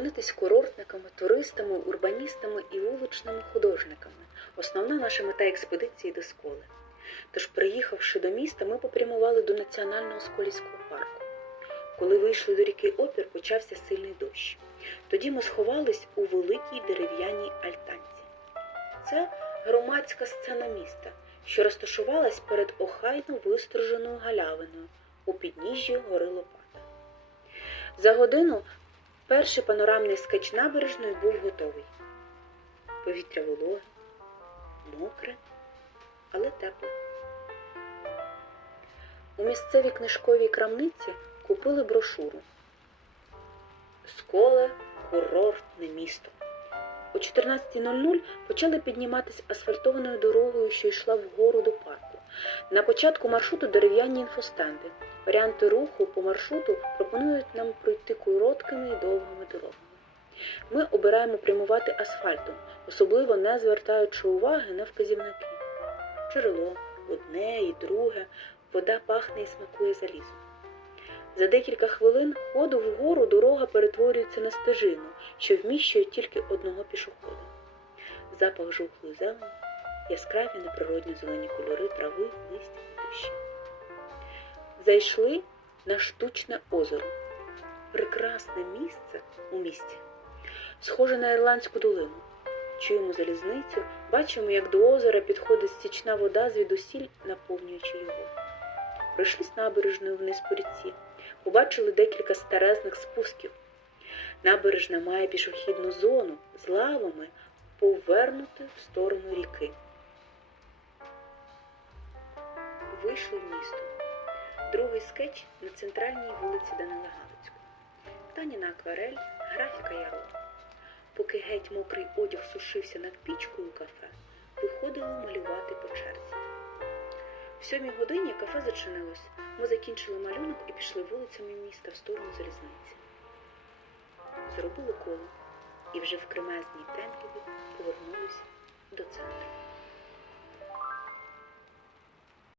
становитись курортниками, туристами, урбаністами і вуличними художниками. Основна наша мета експедиції до сколи. Тож, приїхавши до міста, ми попрямували до національного сколівського парку. Коли вийшли до ріки Опір, почався сильний дощ. Тоді ми сховались у великій дерев'яній альтанці. Це громадська сцена міста, що розташувалась перед охайно вистриженою галявиною у підніжжі гори Лопата. За годину перший панорамний скетч набережної був готовий. Повітря вологе, мокре, але тепле. У місцевій книжковій крамниці купили брошуру Сколе курортне місто. О 14.00 почали підніматися асфальтованою дорогою, що йшла вгору до парку. На початку маршруту дерев'яні інфостенди. Варіанти руху по маршруту пропонують нам пройти короткими і довгими дорогами. Ми обираємо прямувати асфальтом, особливо не звертаючи уваги на вказівники. Джерело, одне і друге, вода пахне і смакує залізом. За декілька хвилин ходу вгору дорога перетворюється на стежину, що вміщує тільки одного пішохода. Запах жухлої зелені, яскраві неприродні зелені кольори трави, листя і дощі. Зайшли на штучне озеро. Прекрасне місце у місті, схоже на ірландську долину. Чуємо залізницю, бачимо, як до озера підходить стічна вода звідусіль, наповнюючи його. Пройшлись набережною вниз по ріці, побачили декілька старезних спусків. Набережна має пішохідну зону з лавами, повернути в сторону ріки. Вийшли в місто. Другий скетч на центральній вулиці Данила Галицького. Таніна акварель, графіка Яро. Поки геть мокрий одяг сушився над пічкою кафе, виходили малювати по черзі. В сьомій годині кафе зачинилось. Ми закінчили малюнок і пішли вулицями міста в сторону залізниці. Зробили коло і вже в кремезній темряві.